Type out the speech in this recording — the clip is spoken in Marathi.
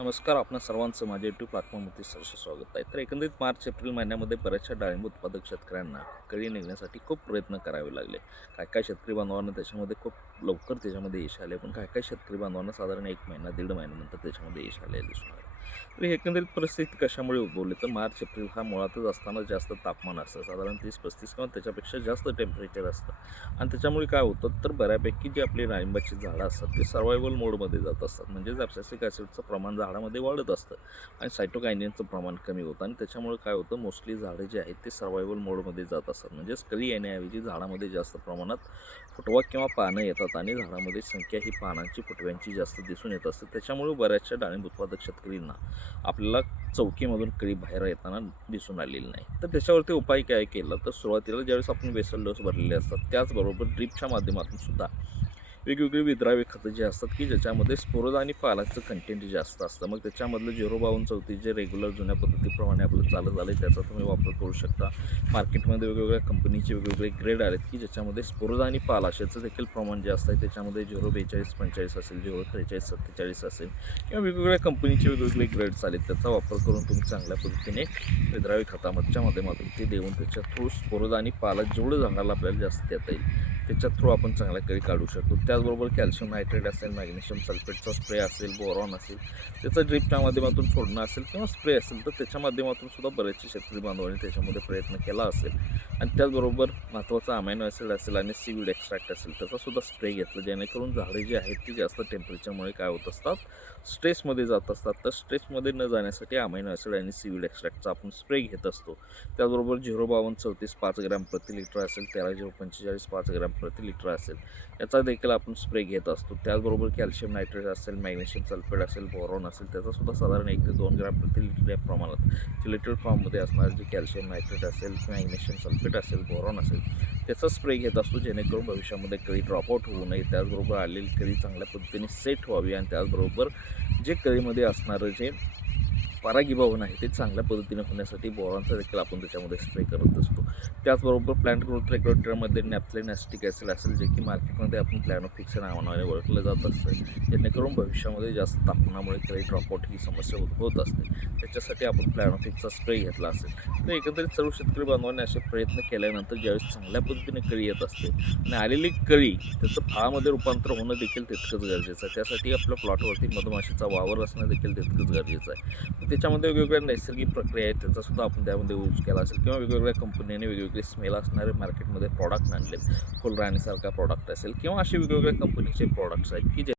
नमस्कार. आपणा सर्वांचं माझ्या यूट्यूब प्लॅटफॉर्मवरती सहर्ष स्वागत आहे. तर एकंदरीत मार्च एप्रिल महिन्यामध्ये बऱ्याचशा डाळिंब उत्पादक शेतकऱ्यांना कळी निघण्यासाठी खूप प्रयत्न करावे लागले. काय काय शेतकरी बांधवांना त्याच्यामध्ये खूप लवकर त्याच्यामध्ये यश आले, पण काय काय शेतकरी बांधवांना साधारण 1 महिना 1.5 महिन्यानंतर त्याच्यामध्ये यश आलेलं दिसून आलं. तर ही एकंदरीत परिस्थिती कशामुळे उद्भवली, तर मार्च एप्रिल हा मुळातच असताना जास्त तापमान असतं, साधारण 30-35 किंवा त्याच्यापेक्षा जास्त टेम्परेचर असतं. आणि त्याच्यामुळे काय होतं, तर बऱ्यापैकी जी आपली डाळिंबाची झाडं असतात ते सर्वायवल मोडमध्ये जात असतात. म्हणजेच ॲब्सिसिक ॲसिडचं प्रमाण झाडामध्ये वाढत असतं आणि सायटोकायनिनचं प्रमाण कमी होतं आणि त्याच्यामुळे काय होतं, मोस्टली झाडं जी आहेत ते सर्वायवल मोडमध्ये जात असतात. म्हणजेच कळी येण्याऐवजी झाडामध्ये जास्त प्रमाणात फुटवा किंवा पानं येतात आणि झाडामध्ये संख्या ही पानांची फुटव्यांची जास्त दिसून येत असते. त्याच्यामुळे बऱ्याचशा डाळिंब उत्पादक शेतकऱ्यांना आपल्याला चौकीमधून कळी बाहेर येताना दिसून आलेली नाही. तर त्याच्यावरती उपाय काय केला, तर सुरुवातीला ज्यावेळेस आपण बेसल डोस भरलेले असतात त्याचबरोबर ड्रिपच्या माध्यमातून सुद्धा वेगवेगळी विद्राव्य खतं जे असतात की ज्याच्यामध्ये स्फुरद आणि पालाचं कंटेंट जास्त असतं. मग त्याच्यामधलं 05234 जे रेग्युलर जुन्या पद्धतीप्रमाणे आपलं चालत आलं आहे त्याचा तुम्ही वापर करू शकता. मार्केटमध्ये वेगवेगळ्या कंपनीचे वेगवेगळे ग्रेड आलेत की ज्याच्यामध्ये स्फुरद आणि पालाशाचं देखील प्रमाण जे असतं त्याच्यामध्ये 04245 असेल, 04347 असेल किंवा वेगवेगळ्या कंपनीचे वेगवेगळे ग्रेड्स आलेत. त्याचा वापर करून तुम्ही चांगल्या पद्धतीने विद्राव्य खताच्या माध्यमातून ते देऊन त्याच्या थ्रू स्फुरद आणि पाला जेवढं झाडाला आपल्याला जास्त देता येईल त्याच्या थ्रू आपण चांगल्या कळी काढू शकतो. त्याचबरोबर कॅल्शियम नायट्रेट असेल, मॅग्नेशियम सल्फेटचा स्प्रे असेल, बोरॉन असेल, त्याचं ड्रिपच्या माध्यमातून सोडणं असेल किंवा स्प्रे असेल, तर त्याच्या माध्यमातून सुद्धा बरेचसे शेतकरी बांधवांनी त्याच्यामध्ये प्रयत्न केला असेल. आणि त्याचबरोबर महत्त्वाचा अमायनो ॲसिड असेल आणि सीवीड एक्स्ट्रॅक्ट असेल त्याचासुद्धा स्प्रे घेतला, जेणेकरून झाडे जी आहेत ती जास्त टेम्परेचरमुळे काय होत असतात, स्ट्रेसमध्ये जात असतात. तर स्ट्रेसमध्ये न जाण्यासाठी अमायनो ॲसिड आणि सीवीड एक्स्ट्रॅक्टचा आपण स्प्रे घेत असतो. त्याचबरोबर 05234 5 ग्रॅम प्रति लिटर असेल, 13045 5 ग्रॅम प्रति लिटर असेल, याचा देखील आपण स्प्रे घेत असतो. त्याचबरोबर कॅल्शियम नायट्रेट असेल, मॅग्नेशियम सल्फेट असेल, बोरॉन असेल, त्याचासुद्धा साधारण 1 ते 2 ग्रॅम प्रति लिटर या प्रमाणात चिलेटेड फॉर्ममध्ये असणार जे कॅल्शियम नायट्रेट असेल, मॅग्नेशियम सल्फेट असेल, बोरॉन असेल, त्याचा स्प्रे घेत असतो, जेणेकरून भविष्यामध्ये कळी ड्रॉपआउट होऊ नये. त्याचबरोबर आलेली कळी चांगल्या पद्धतीने सेट व्हावी आणि त्याचबरोबर जे कळीमध्ये असणारं जे परागीभवन आहे ते चांगल्या पद्धतीने होण्यासाठी बोरॉनचा देखील आपण त्याच्यामध्ये स्प्रे करत असतो. त्याचबरोबर प्लांट ग्रोथ रेग्युलेटरमध्ये नॅप्थलिन ॲसिटिक ॲसिड असेल, जे की मार्केटमध्ये आपण प्लॅनोफिक्स या नावाने ओळखलं जात असतं, जेणेकरून भविष्यामध्ये जास्त तापमानामुळे कळी ड्रॉपआउट ही समस्या उद्भवत असते. त्याच्यासाठी आपण प्लॅनोफिक्सचा स्प्रे घेतला असेल. तर एकंदरीत सर्व शेतकरी बांधवांनी असे प्रयत्न केल्यानंतर ज्यावेळेस चांगल्या पद्धतीने कळी येत असते आणि आलेली कळी त्याचं फळामध्ये रूपांतर होणं देखील तितकंच गरजेचं आहे. त्यासाठी आपल्या प्लॉटवरती मधमाशीचा वावर असणं देखील तितकंच गरजेचं आहे. मग त्याच्यामध्ये वेगवेगळ्या नैसर्गिक प्रक्रिया आहेत त्याचासुद्धा आपण त्यामध्ये यूज केला असेल किंवा वेगवेगळ्या कंपन्यांनी वेगवेगळे स्मेल असणारे मार्केटमध्ये प्रॉडक्ट आणलेत. फुलराणीसारखा प्रॉडक्ट असेल किंवा असे वेगवेगळ्या कंपनीचे प्रॉडक्ट्स आहेत की जे